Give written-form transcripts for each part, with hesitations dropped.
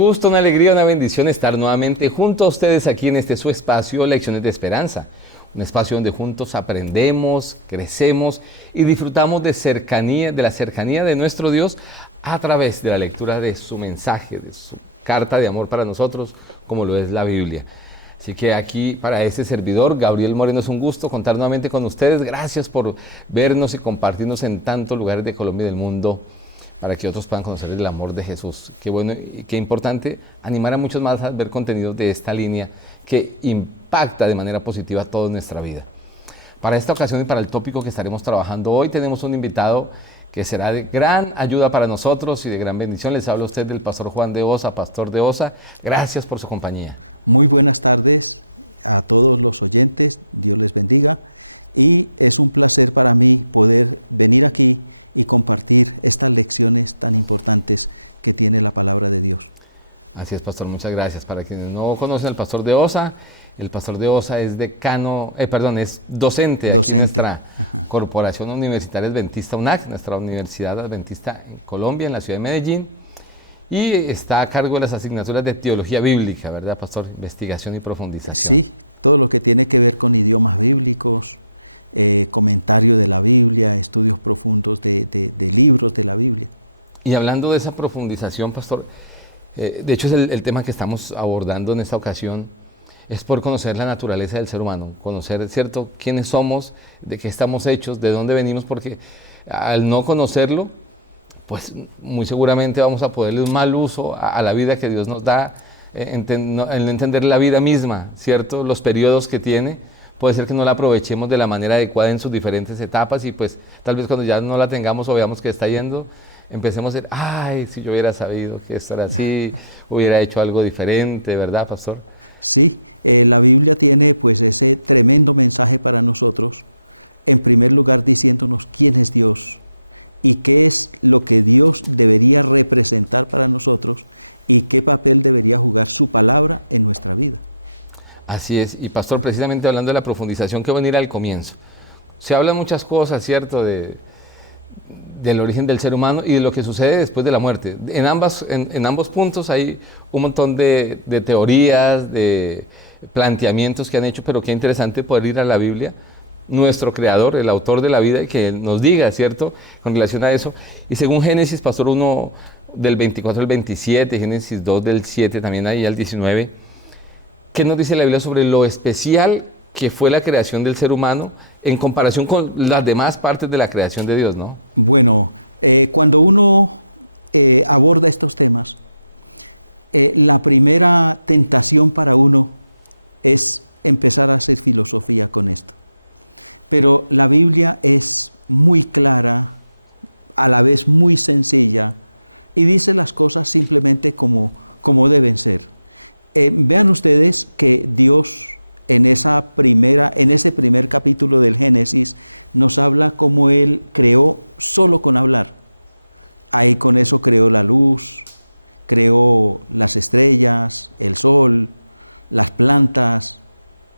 gusto, una alegría, una bendición estar nuevamente junto a ustedes aquí en este su espacio, Lecciones de Esperanza. Un espacio donde juntos aprendemos, crecemos y disfrutamos de la cercanía de nuestro Dios a través de la lectura de su mensaje, de su carta de amor para nosotros, como lo es la Biblia. Así que aquí para este servidor, Gabriel Moreno, es un gusto contar nuevamente con ustedes. Gracias por vernos y compartirnos en tantos lugares de Colombia y del mundo, para que otros puedan conocer el amor de Jesús. Qué bueno y qué importante animar a muchos más a ver contenidos de esta línea que impacta de manera positiva toda nuestra vida. Para esta ocasión y para el tópico que estaremos trabajando hoy, tenemos un invitado que será de gran ayuda para nosotros y de gran bendición. Les habla usted del pastor Juan de Osa, pastor de Osa. Gracias por su compañía. Muy buenas tardes a todos los oyentes, Dios les bendiga. Y es un placer para mí poder venir aquí y compartir estas lecciones tan importantes que tiene la palabra de Dios. Así es, pastor, muchas gracias. Para quienes no conocen al pastor de Osa, el pastor de Osa es es docente aquí en nuestra Corporación Universitaria Adventista UNAC, nuestra Universidad Adventista en Colombia, en la ciudad de Medellín, y está a cargo de las asignaturas de Teología Bíblica, ¿verdad, pastor? Investigación y profundización. Sí, todo lo que tiene que ver con idiomas bíblicos, comentario de la Biblia, estudios profundos de libros de la Biblia. Y hablando de esa profundización, pastor, de hecho es el tema que estamos abordando en esta ocasión, es por conocer la naturaleza del ser humano, conocer, ¿cierto?, quiénes somos, de qué estamos hechos, de dónde venimos, porque al no conocerlo, pues muy seguramente vamos a poderle un mal uso a la vida que Dios nos da, el entender la vida misma, ¿cierto?, los periodos que tiene. Puede ser que no la aprovechemos de la manera adecuada en sus diferentes etapas y pues tal vez cuando ya no la tengamos o veamos que está yendo, empecemos a decir, ay, si yo hubiera sabido que esto era así, hubiera hecho algo diferente, ¿verdad, pastor? Sí, la Biblia tiene pues ese tremendo mensaje para nosotros, en primer lugar diciéndonos quién es Dios y qué es lo que Dios debería representar para nosotros y qué papel debería jugar su palabra en nuestra vida. Así es, y pastor, precisamente hablando de la profundización, que venir al comienzo. Se hablan muchas cosas, ¿cierto?, del origen del ser humano y de lo que sucede después de la muerte. En ambos puntos hay un montón de teorías, de planteamientos que han hecho, pero qué interesante poder ir a la Biblia, nuestro creador, el autor de la vida, que nos diga, ¿cierto?, con relación a eso. Y según Génesis, pastor, 1 del 24 al 27, Génesis 2 del 7, también ahí al 19, ¿qué nos dice la Biblia sobre lo especial que fue la creación del ser humano en comparación con las demás partes de la creación de Dios, ¿no? Bueno, cuando uno aborda estos temas, la primera tentación para uno es empezar a hacer filosofía con esto. Pero la Biblia es muy clara, a la vez muy sencilla, y dice las cosas simplemente como deben ser. Vean ustedes que Dios en ese primer capítulo del Génesis nos habla cómo Él creó solo con hablar. Ahí con eso creó la luz, creó las estrellas, el sol, las plantas,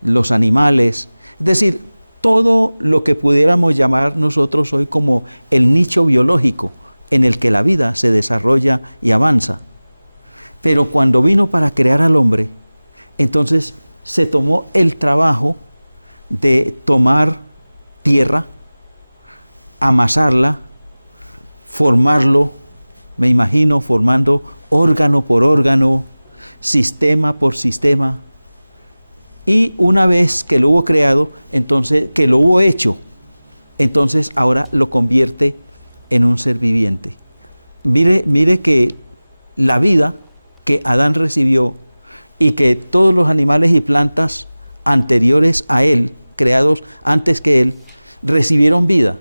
los animales. Es decir, todo lo que pudiéramos llamar nosotros hoy como el nicho biológico en el que la vida se desarrolla y avanza. Pero cuando vino para crear al hombre, entonces se tomó el trabajo de tomar tierra, amasarla, formarlo, me imagino formando órgano por órgano, sistema por sistema, y una vez que lo hubo creado, entonces que lo hubo hecho, entonces ahora lo convierte en un ser viviente. Mire que la vida que Adán recibió y que todos los animales y plantas anteriores a él, creados antes que él, recibieron vida,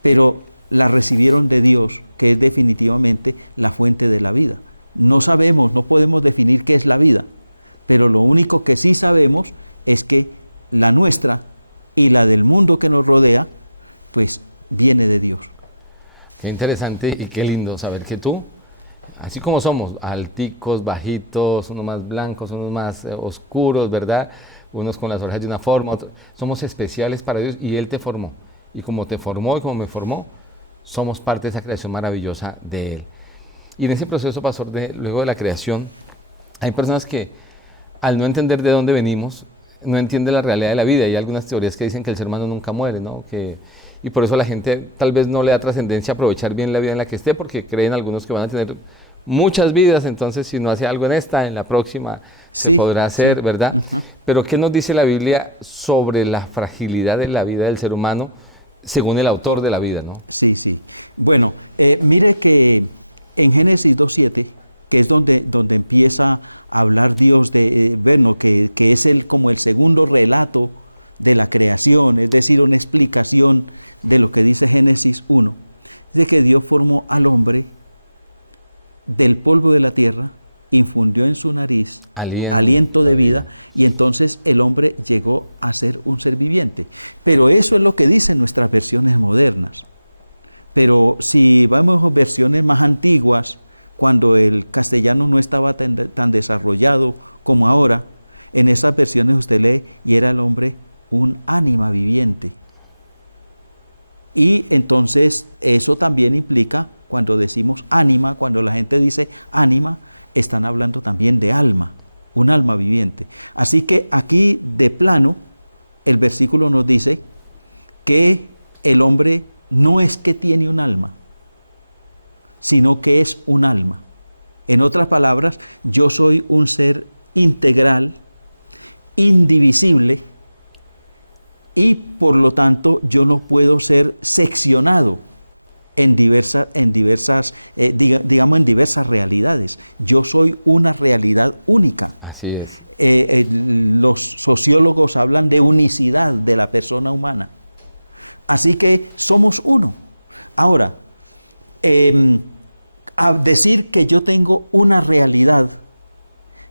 pero la recibieron de Dios, que es definitivamente la fuente de la vida. No sabemos, no podemos definir qué es la vida, pero lo único que sí sabemos es que la nuestra y la del mundo que nos rodea, pues viene de Dios. Qué interesante y qué lindo saber que tú, así como somos, alticos, bajitos, unos más blancos, unos más oscuros, ¿verdad? Unos con las orejas de una forma, otros, somos especiales para Dios y Él te formó. Y como te formó y como me formó, somos parte de esa creación maravillosa de Él. Y en ese proceso, pastor, luego de la creación, hay personas que al no entender de dónde venimos, no entienden la realidad de la vida. Hay algunas teorías que dicen que el ser humano nunca muere, ¿no? Y por eso la gente tal vez no le da trascendencia a aprovechar bien la vida en la que esté, porque creen algunos que van a tener muchas vidas, entonces si no hace algo en esta, en la próxima se podrá hacer, sí, ¿verdad? Pero ¿qué nos dice la Biblia sobre la fragilidad de la vida del ser humano según el autor de la vida, ¿no? Sí, sí. Bueno, mire que en Génesis 2:7, que es donde empieza a hablar Dios de, bueno, que es como el segundo relato de la creación, es decir, una explicación de lo que dice Génesis 1. Dice que Dios formó al hombre del polvo de la tierra, infundió en su nariz aliento de vida, y entonces el hombre llegó a ser un ser viviente. Pero eso es lo que dicen nuestras versiones modernas. Pero si vamos a versiones más antiguas, cuando el castellano no estaba tan desarrollado como ahora, en esas versiones usted lee, y era el hombre un ánima viviente. Y entonces eso también implica, cuando decimos ánima, cuando la gente dice ánima, están hablando también de alma, un alma viviente. Así que aquí de plano, el versículo nos dice que el hombre no es que tiene un alma, sino que es un alma. En otras palabras, yo soy un ser integral, indivisible, y por lo tanto yo no puedo ser seccionado en diversas realidades. Yo soy una realidad única. Así es. Los sociólogos hablan de unicidad de la persona humana. Así que somos uno. Ahora, a decir que yo tengo una realidad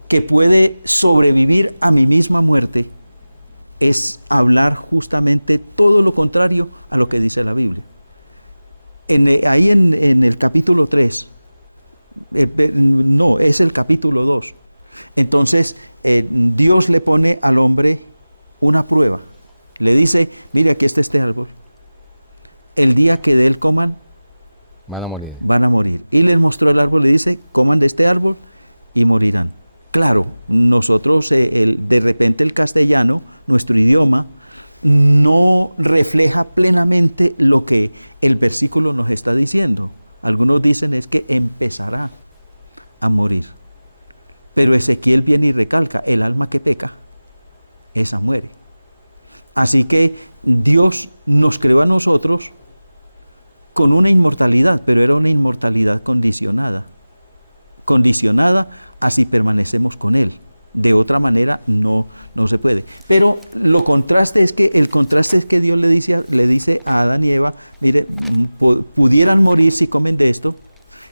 que puede sobrevivir a mi misma muerte es hablar justamente todo lo contrario a lo que dice la Biblia. Ahí en el capítulo 3, no, es el capítulo 2. Entonces, Dios le pone al hombre una prueba. Le dice, mire, aquí está este árbol. El día que de él coman, van a morir. Y les mostró el árbol, le dice, coman de este árbol y morirán. Claro, nosotros, de repente el castellano, nuestro idioma, no refleja plenamente lo que el versículo nos está diciendo. Algunos dicen es que empezará a morir. Pero Ezequiel viene y recalca, el alma que peca, esa muere. Así que Dios nos creó a nosotros con una inmortalidad, pero era una inmortalidad condicionada. Condicionada a si permanecemos con Él. De otra manera no se puede. Pero el contraste es que Dios le dice a Adán y Eva, mire, pudieran morir si comen de esto.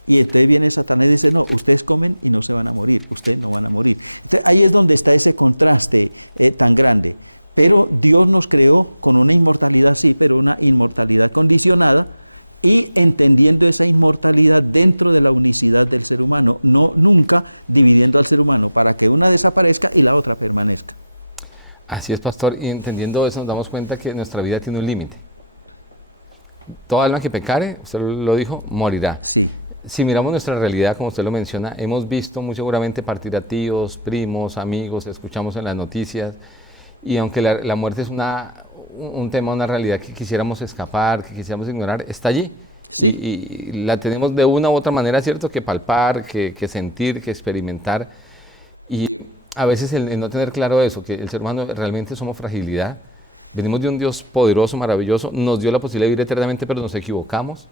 Y entonces viene Satanás y dice, no, ustedes comen y no se van a morir, ustedes no van a morir. Entonces, ahí es donde está ese contraste tan grande. Pero Dios nos creó con una inmortalidad, sí, pero una inmortalidad condicionada, y entendiendo esa inmortalidad dentro de la unicidad del ser humano, no nunca dividiendo al ser humano para que una desaparezca y la otra permanezca. Así es, pastor, y entendiendo eso nos damos cuenta que nuestra vida tiene un límite. Toda alma que pecare, usted lo dijo, morirá. Sí. Si miramos nuestra realidad, como usted lo menciona, hemos visto muy seguramente partir a tíos, primos, amigos, escuchamos en las noticias, y aunque la muerte es un tema, una realidad que quisiéramos escapar, que quisiéramos ignorar, está allí. Sí. Y la tenemos de una u otra manera, ¿cierto? Que palpar, que sentir, que experimentar. Y a veces el no tener claro eso, que el ser humano realmente somos fragilidad. Venimos de un Dios poderoso, maravilloso, nos dio la posibilidad de vivir eternamente, pero nos equivocamos,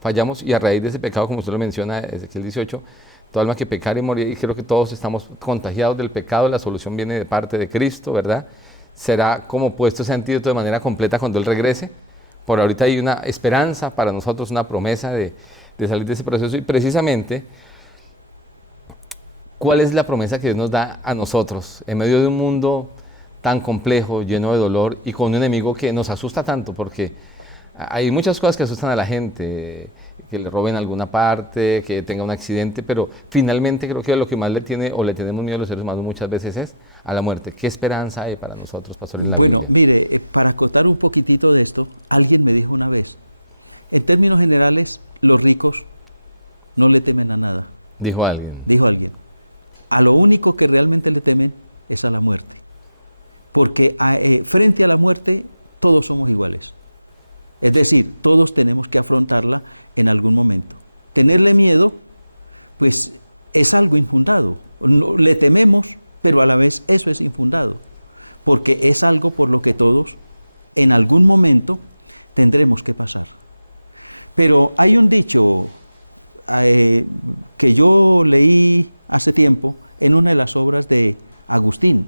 fallamos, y a raíz de ese pecado, como usted lo menciona, Ezequiel 18, toda alma que pecar y morir, y creo que todos estamos contagiados del pecado, la solución viene de parte de Cristo, ¿verdad? Será como puesto ese antídoto de manera completa cuando Él regrese. Por ahorita hay una esperanza para nosotros, una promesa de salir de ese proceso, y precisamente, ¿cuál es la promesa que Dios nos da a nosotros en medio de un mundo tan complejo, lleno de dolor, y con un enemigo que nos asusta tanto? Porque hay muchas cosas que asustan a la gente, que le roben alguna parte, que tenga un accidente, pero finalmente creo que lo que más le tenemos miedo a los seres humanos muchas veces es a la muerte. ¿Qué esperanza hay para nosotros, pastor? Bueno, mire, para acotar un poquitito de esto, alguien me dijo una vez, en términos generales, los ricos no le temen a nada. Dijo alguien. Dijo alguien. A lo único que realmente le temen es a la muerte. Porque frente a la muerte todos somos iguales. Es decir, todos tenemos que afrontarla en algún momento. Tenerle miedo, pues es algo infundado. Le tememos, pero a la vez eso es infundado. Porque es algo por lo que todos en algún momento tendremos que pasar. Pero hay un dicho que yo leí hace tiempo en una de las obras de Agustín,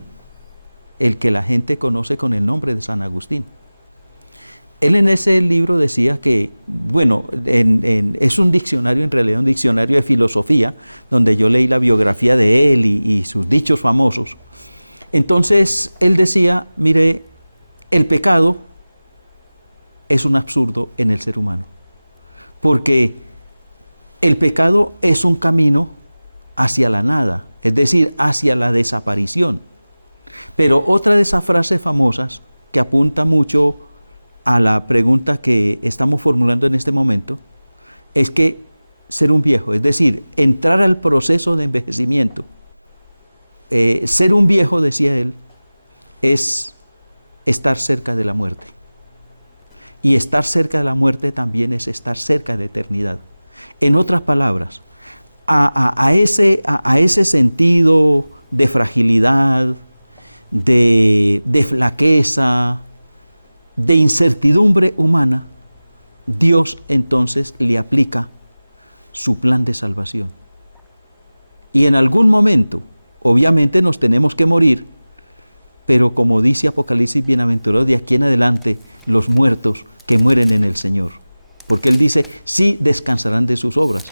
el que la gente conoce con el nombre de San Agustín. Él en ese libro decía que, bueno, es un diccionario, en realidad un diccionario de filosofía, donde yo leí la biografía de él y sus dichos famosos. Entonces, él decía, mire, el pecado es un absurdo en el ser humano, porque el pecado es un camino hacia la nada, es decir, hacia la desaparición. Pero otra de esas frases famosas que apunta mucho a la pregunta que estamos formulando en este momento, es que ser un viejo, es decir, entrar al proceso de envejecimiento, ser un viejo, decía él, es estar cerca de la muerte. Y estar cerca de la muerte también es estar cerca de la eternidad. En otras palabras, a ese sentido de fragilidad, de flaqueza, de incertidumbre humana, Dios entonces le aplica su plan de salvación. Y en algún momento, obviamente nos tenemos que morir, pero como dice Apocalipsis, bienaventurados de aquí en adelante los muertos que mueren en el Señor. Porque Él dice, sí descansarán de sus obras.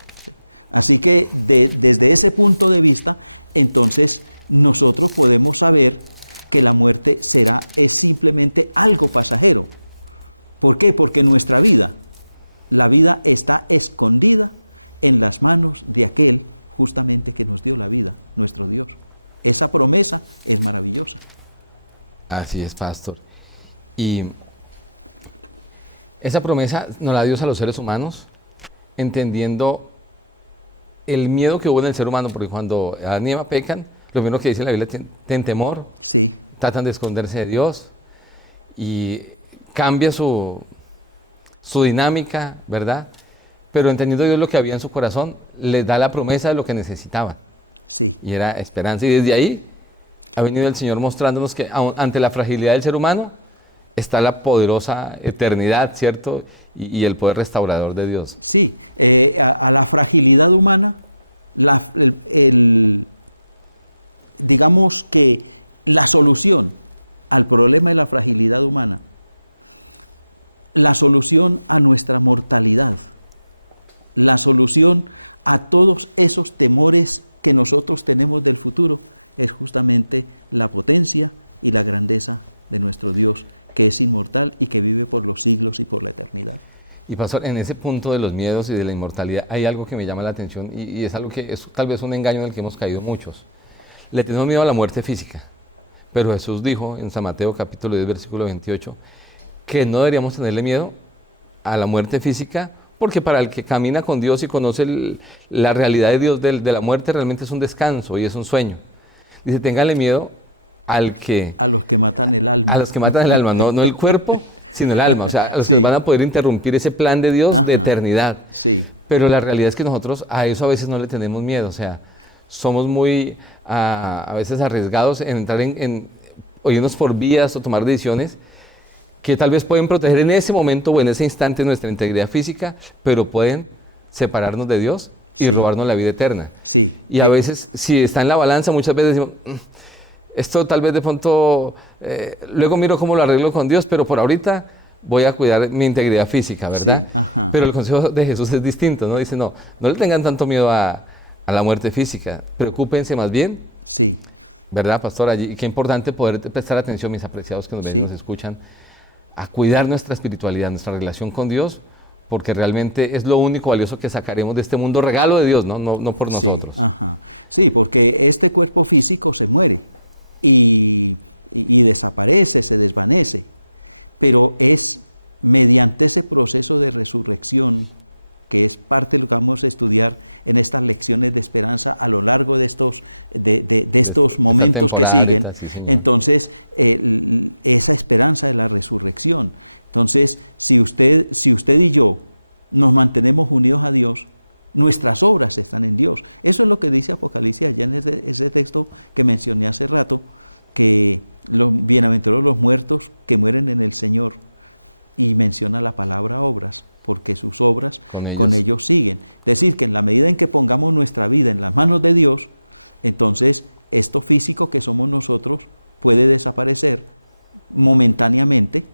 Así que desde ese punto de vista, entonces nosotros podemos saber que la muerte es simplemente algo pasajero. ¿Por qué? Porque nuestra vida, la vida está escondida en las manos de aquel justamente que nos dio la vida, nuestro Dios. Esa promesa es maravillosa. Así es, pastor. Y esa promesa nos la dio Dios a los seres humanos, entendiendo el miedo que hubo en el ser humano, porque cuando Adán y Eva pecan, lo primero que dice la Biblia, ten temor, sí. Tratan de esconderse de Dios y cambia su dinámica, ¿verdad? Pero entendiendo Dios lo que había en su corazón, les da la promesa de lo que necesitaban. Sí. Y era esperanza. Y desde ahí ha venido el Señor mostrándonos que ante la fragilidad del ser humano está la poderosa eternidad, ¿cierto? Y el poder restaurador de Dios. Sí, a la fragilidad humana, digamos que la solución al problema de la fragilidad humana, la solución a nuestra mortalidad, la solución a todos esos temores que nosotros tenemos del futuro, es justamente la potencia y la grandeza de nuestro Dios, que es inmortal y que vive por los siglos y por la eternidad. Y pastor, en ese punto de los miedos y de la inmortalidad hay algo que me llama la atención y es algo que es tal vez un engaño en el que hemos caído muchos. Le tenemos miedo a la muerte física, pero Jesús dijo en San Mateo capítulo 10 versículo 28 que no deberíamos tenerle miedo a la muerte física, porque para el que camina con Dios y conoce la realidad de Dios de la muerte, realmente es un descanso y es un sueño. Dice, ténganle miedo a los que matan el alma. A los que matan el alma, no el cuerpo, sino el alma. O sea, los que van a poder interrumpir ese plan de Dios de eternidad. Sí. Pero la realidad es que nosotros a eso a veces no le tenemos miedo. O sea, somos muy a veces arriesgados en entrar en irnos por vías o tomar decisiones que tal vez pueden proteger en ese momento o en ese instante nuestra integridad física, pero pueden separarnos de Dios y robarnos la vida eterna. Sí. Y a veces, si está en la balanza, muchas veces decimos, esto tal vez de pronto, luego miro cómo lo arreglo con Dios, pero por ahorita voy a cuidar mi integridad física, ¿verdad? Sí, ajá. Pero el consejo de Jesús es distinto, ¿no? Dice, no le tengan tanto miedo a la muerte física, preocúpense más bien. Sí. ¿Verdad, pastor? Y qué importante poder prestar atención, mis apreciados que nos ven y nos escuchan, a cuidar nuestra espiritualidad, nuestra relación con Dios, porque realmente es lo único valioso que sacaremos de este mundo, regalo de Dios, no por nosotros. Ajá. Sí, porque este cuerpo físico se muere y desaparece, se desvanece, pero es mediante ese proceso de resurrección que es parte de lo que vamos a estudiar en estas lecciones de esperanza a lo largo de estos, de estos momentos que siguen. Sí, entonces, esa esperanza de la resurrección. Entonces, si usted y yo nos mantenemos unidos a Dios, nuestras obras están en Dios. Eso es lo que dice Apocalipsis allá en ese texto que mencioné hace rato, que los bienaventurados los muertos que mueren en el Señor, y menciona la palabra obras, porque sus obras con ellos siguen. Es decir, que en la medida en que pongamos nuestra vida en las manos de Dios, entonces esto físico que somos nosotros puede desaparecer momentáneamente,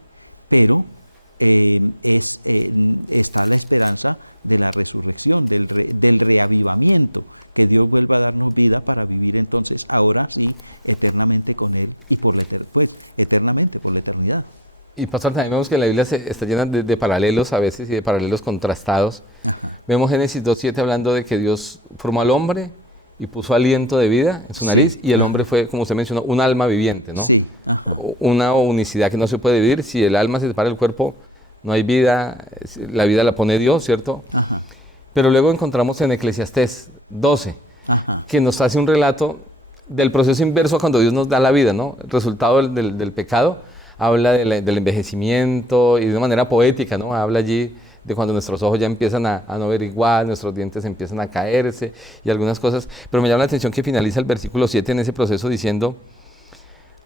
pero está la esperanza de la resurrección, del reavivamiento, que Dios vuelva a darnos vida para vivir entonces ahora sí eternamente con Él y eternamente por la eternidad. Y pastor, también vemos que la Biblia está llena de paralelos a veces y de paralelos contrastados. Ajá. Vemos Génesis 2:7 hablando de que Dios formó al hombre y puso aliento de vida en su nariz, y el hombre fue, como usted mencionó, un alma viviente, ¿no? Sí. Ajá. Una unicidad que no se puede vivir. Si el alma se separa del cuerpo, no hay vida, la vida la pone Dios, ¿cierto? Ajá. Pero luego encontramos en Eclesiastés 12, Ajá. que nos hace un relato del proceso inverso a cuando Dios nos da la vida, ¿no? El resultado del pecado, habla del envejecimiento y de una manera poética, ¿no? Habla allí de cuando nuestros ojos ya empiezan a no ver igual, nuestros dientes empiezan a caerse y algunas cosas. Pero me llama la atención que finaliza el versículo 7 en ese proceso diciendo: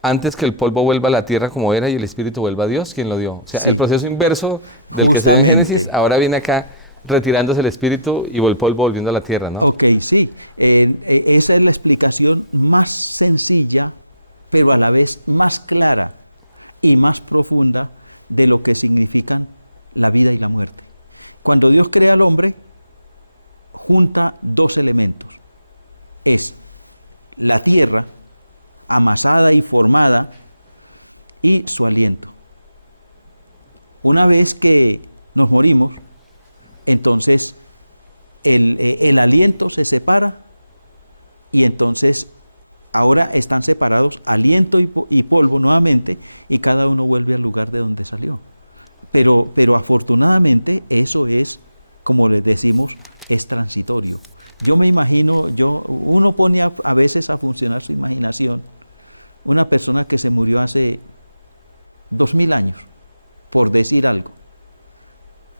antes que el polvo vuelva a la tierra como era y el espíritu vuelva a Dios, ¿quién lo dio? O sea, sí. El proceso inverso del justamente que está en Génesis, ahora viene acá retirándose el espíritu y el polvo volviendo a la tierra, ¿no? Ok, sí. Esa es la explicación más sencilla, pero a la vez más clara y más profunda de lo que significan la vida y la muerte. Cuando Dios crea al hombre, junta dos elementos. Es la tierra, amasada y formada, y su aliento. Una vez que nos morimos, entonces el aliento se separa, y entonces ahora están separados aliento y polvo nuevamente, y cada uno vuelve al lugar de donde salió. Pero afortunadamente eso es, como les decimos, es transitorio. Yo me imagino, uno pone a veces a funcionar su imaginación, una persona que se murió hace 2000 años, por decir algo,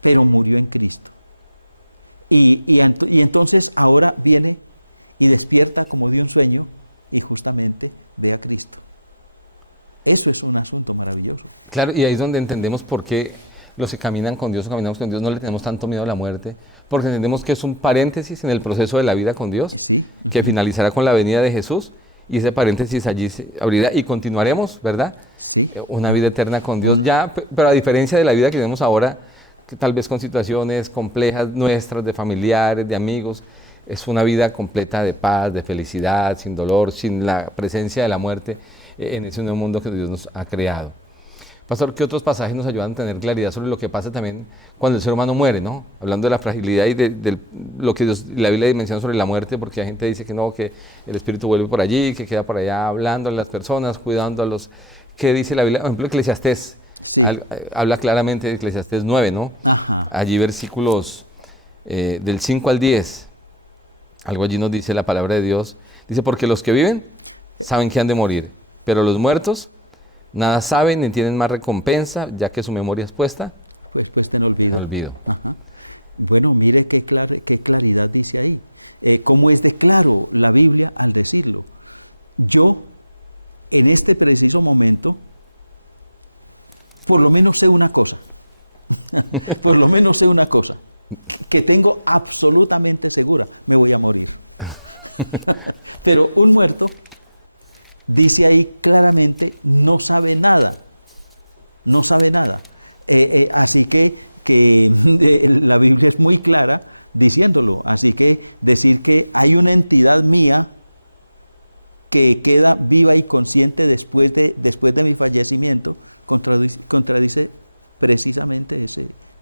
pero murió en Cristo. Y entonces ahora viene y despierta como de un sueño y justamente ve a Cristo. Eso es un asunto maravilloso. Claro, y ahí es donde entendemos por qué los que caminan con Dios o caminamos con Dios no le tenemos tanto miedo a la muerte, porque entendemos que es un paréntesis en el proceso de la vida con Dios, sí, que finalizará con la venida de Jesús, y ese paréntesis allí se abrirá y continuaremos, ¿verdad? Sí. Una vida eterna con Dios, pero a diferencia de la vida que tenemos ahora, que tal vez con situaciones complejas nuestras, de familiares, de amigos, es una vida completa de paz, de felicidad, sin dolor, sin la presencia de la muerte en ese nuevo mundo que Dios nos ha creado. Pastor, ¿qué otros pasajes nos ayudan a tener claridad sobre lo que pasa también cuando el ser humano muere, ¿no? Hablando de la fragilidad y de lo que la Biblia menciona sobre la muerte, porque la gente dice que no, que el espíritu vuelve por allí, que queda por allá hablando a las personas, cuidando a los... ¿Qué dice la Biblia? Por ejemplo, Eclesiastés. Sí. Habla claramente de Eclesiastés 9, ¿no? Ajá. Allí versículos del 5 al 10. Algo allí nos dice la palabra de Dios. Dice, porque los que viven saben que han de morir, pero los muertos nada saben ni tienen más recompensa, ya que su memoria es puesta pues puesta en olvido. Ajá. Bueno, mire qué claridad dice ahí. Cómo es de claro la Biblia al decirlo. Yo, en este preciso momento, por lo menos sé una cosa. Por lo menos sé una cosa. Que tengo absolutamente segura. Me voy a morir. Pero un muerto, dice ahí claramente, no sabe nada. No sabe nada. Así que la Biblia es muy clara diciéndolo. Así que decir que hay una entidad mía que queda viva y consciente después de mi fallecimiento, contradice precisamente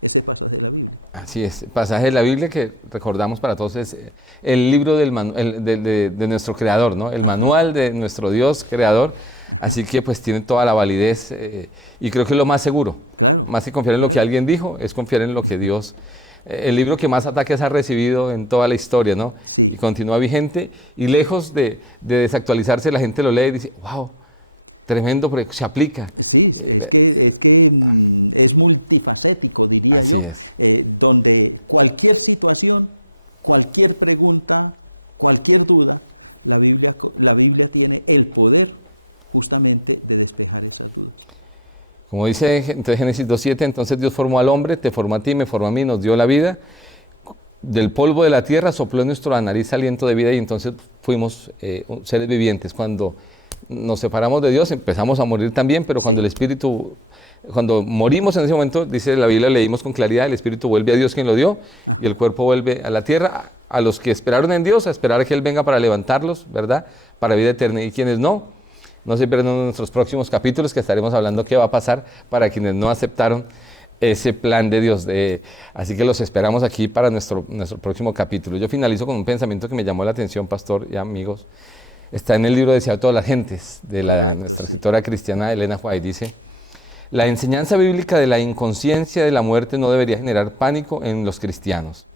ese pasaje de la Biblia. Así es, pasaje de la Biblia que recordamos para todos es el libro de nuestro Creador, ¿no? El manual de nuestro Dios Creador. Así que pues tiene toda la validez y creo que es lo más seguro. Claro. Más que confiar en lo que alguien dijo, es confiar en lo que Dios el libro que más ataques ha recibido en toda la historia, ¿no? Sí. Y continúa vigente y lejos de desactualizarse, la gente lo lee y dice, wow, tremendo, porque se aplica. Sí, es que es multifacético, diría Así yo, donde cualquier situación, cualquier pregunta, cualquier duda, la Biblia tiene el poder justamente de despejar esas dudas. Como dice entonces Génesis 2:7, entonces Dios formó al hombre, te formó a ti, me formó a mí, nos dio la vida, del polvo de la tierra sopló en nuestra nariz aliento de vida y entonces fuimos seres vivientes. Cuando nos separamos de Dios empezamos a morir también, pero cuando el Espíritu, cuando morimos en ese momento, dice la Biblia, leímos con claridad, el Espíritu vuelve a Dios quien lo dio. Ajá. Y el cuerpo vuelve a la tierra, a los que esperaron en Dios, a esperar a que Él venga para levantarlos, ¿verdad? Para vida eterna, y quienes no se pierdan nuestros próximos capítulos, que estaremos hablando qué va a pasar para quienes no aceptaron ese plan de Dios. Así que los esperamos aquí para nuestro próximo capítulo. Yo finalizo con un pensamiento que me llamó la atención, pastor y amigos. Está en el libro Deseado de todas las gentes, de nuestra escritora cristiana Elena White. Dice, la enseñanza bíblica de la inconsciencia de la muerte no debería generar pánico en los cristianos.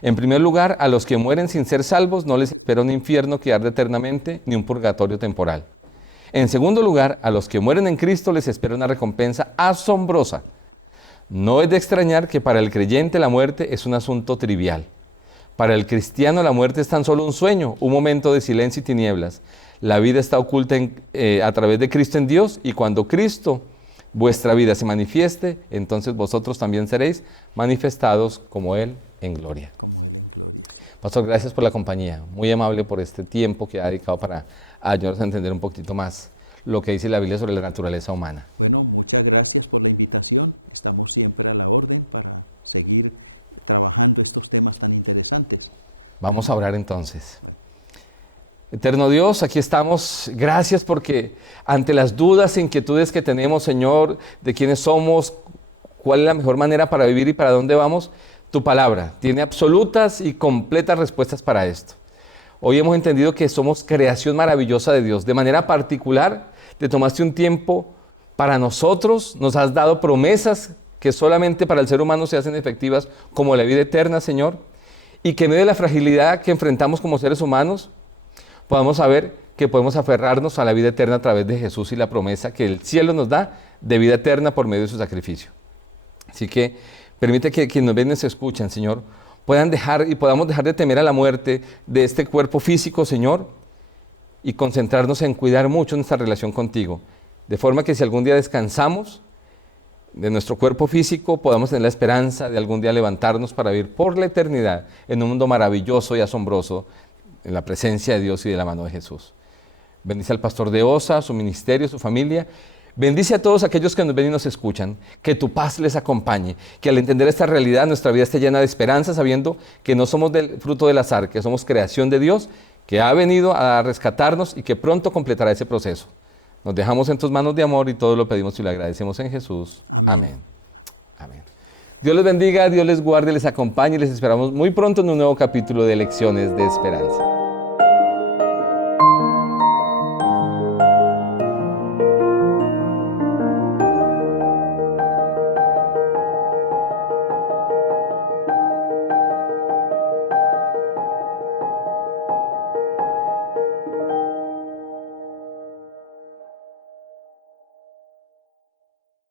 En primer lugar, a los que mueren sin ser salvos no les espera un infierno que arde eternamente, ni un purgatorio temporal. En segundo lugar, a los que mueren en Cristo les espera una recompensa asombrosa. No es de extrañar que para el creyente la muerte es un asunto trivial. Para el cristiano la muerte es tan solo un sueño, un momento de silencio y tinieblas. La vida está oculta a través de Cristo en Dios, y cuando Cristo, vuestra vida, se manifieste, entonces vosotros también seréis manifestados como Él en gloria. Como Él en gloria, sí. Pastor, gracias por la compañía. Muy amable por este tiempo que ha dedicado para ayudarnos a entender un poquito más lo que dice la Biblia sobre la naturaleza humana. Bueno, muchas gracias por la invitación. Estamos siempre a la orden para seguir trabajando estos temas tan interesantes. Vamos a orar entonces. Bueno. Eterno Dios, aquí estamos. Gracias porque ante las dudas e inquietudes que tenemos, Señor, de quiénes somos, cuál es la mejor manera para vivir y para dónde vamos, tu palabra tiene absolutas y completas respuestas para esto. Hoy hemos entendido que somos creación maravillosa de Dios. De manera particular, te tomaste un tiempo para nosotros, nos has dado promesas que solamente para el ser humano se hacen efectivas, como la vida eterna, Señor, y que en medio de la fragilidad que enfrentamos como seres humanos, podamos saber que podemos aferrarnos a la vida eterna a través de Jesús y la promesa que el cielo nos da de vida eterna por medio de su sacrificio. Así que permite que quienes nos ven y nos escuchan, Señor, podamos dejar de temer a la muerte de este cuerpo físico, Señor, y concentrarnos en cuidar mucho nuestra relación contigo, de forma que si algún día descansamos de nuestro cuerpo físico, podamos tener la esperanza de algún día levantarnos para vivir por la eternidad en un mundo maravilloso y asombroso, en la presencia de Dios y de la mano de Jesús. Bendice al pastor de OSA, su ministerio, su familia. Bendice a todos aquellos que nos ven y nos escuchan, que tu paz les acompañe, que al entender esta realidad nuestra vida esté llena de esperanza, sabiendo que no somos del fruto del azar, que somos creación de Dios, que ha venido a rescatarnos y que pronto completará ese proceso. Nos dejamos en tus manos de amor y todo lo pedimos y lo agradecemos en Jesús. Amén. Amén. Amén. Dios les bendiga, Dios les guarde, les acompañe y les esperamos muy pronto en un nuevo capítulo de Lecciones de Esperanza.